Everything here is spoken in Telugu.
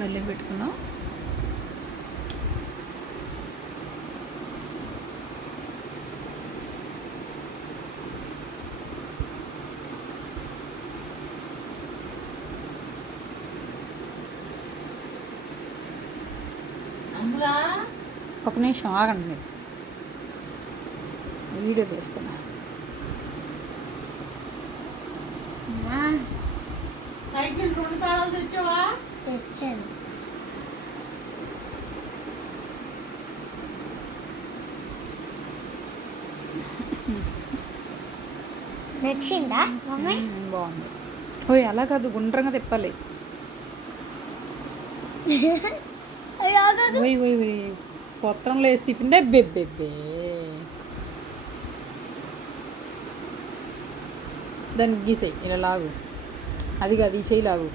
మళ్ళీ పెట్టుకున్నాం. ఒక నిమిషం ఆగండి, మీరు వీడియో తీస్తున్నా. సైకిల్ 2 తాళాలు తెచ్చావా? తెచ్చాను. నచ్చిందా మమ్మీ? బాగుంది. ఓయ్ అలా కాదు, గుండ్రంగా తిప్పాలి. ఓయ్ ఓయ్ ఓయ్ పొత్రంలో వేసి తిప్పిండే బెబ్బెబ్బే. దాన్ని గీసేయి, ఇలా లాగు. అది కాదు, ఈ చేయి లాగు.